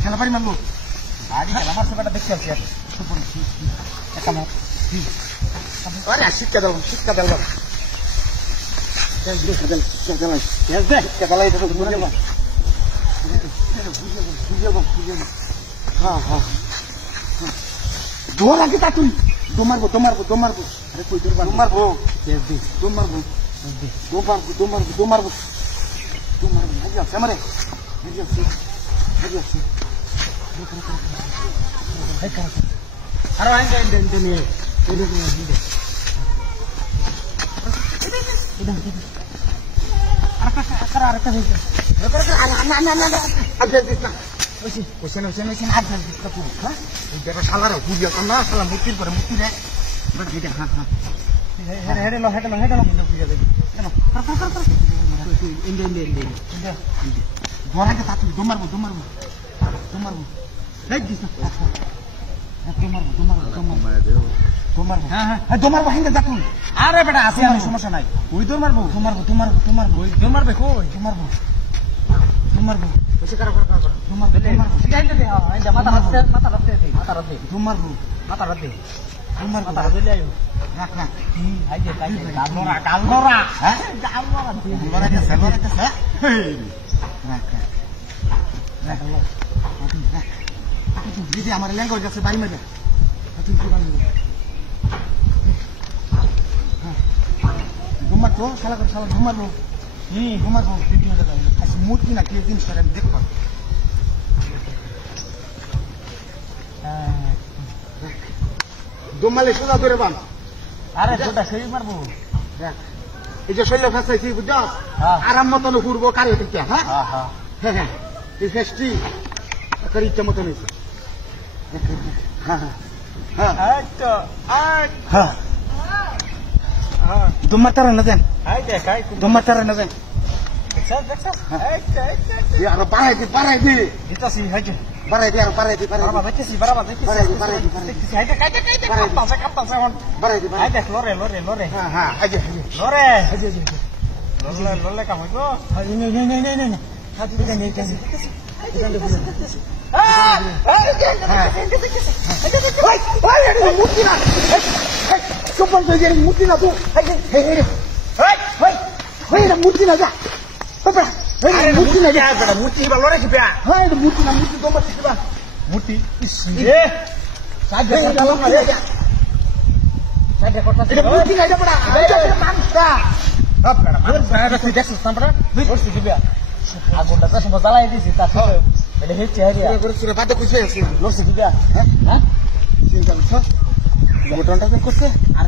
খেলা পারি মারবো আরে খেলা মারছে বেটা দেখতে আসছি একটা মার আরে শিক্ষা দাও শিক্ষা দাও দোয়ার আগে তা তুই দো মারবো আরে কই তোর মারবো দো মারবো আমারে আরে মূর্তির পরে মূর্তি রে হেডে লো ঘরাকে তাতুই দো মারবো হেঙ্গে যা তুই আরে বেটা আছে আমি সমস্যা নাই ওই দৌড় মারবো ওই দৌড় মারবে কই দৌড় মারবো বেশি কারা মাথা রাখতে রাখ গালনরা হ্যাঁ দিদি আমার ল্যাঙ্গুয়েজ আছে বাড়ি মারে ঘুমার তো শালা ঘুমারবো আচ্ছা মূর্তি না কি জিনিস আমি দেখবো দমালে সোজা ধরে বান আরে সোজা সেই মারবো এই যে শৈল ফাঁসাইছি বুঝছ আরাম মতন ঘুরবো কারে থেকে হ্যাঁ এই ফেস্টি করি ইচ্ছা মতন হয়েছে দমার তারা না দেন আরো বাড়াই দি বাড়াই দি মূর্তি না তো মূর্তি না যা মূর্তি না যা মূর্তি লড়াই কি হ্যাঁ মূর্তি না মূর্তি দো মূর্তি আগুনটা তো সময় জ্বালাই দিয়েছি তার এটা হচ্ছে বাদে খুশি আছে লড়ছি দিবা হ্যাঁ করছে আর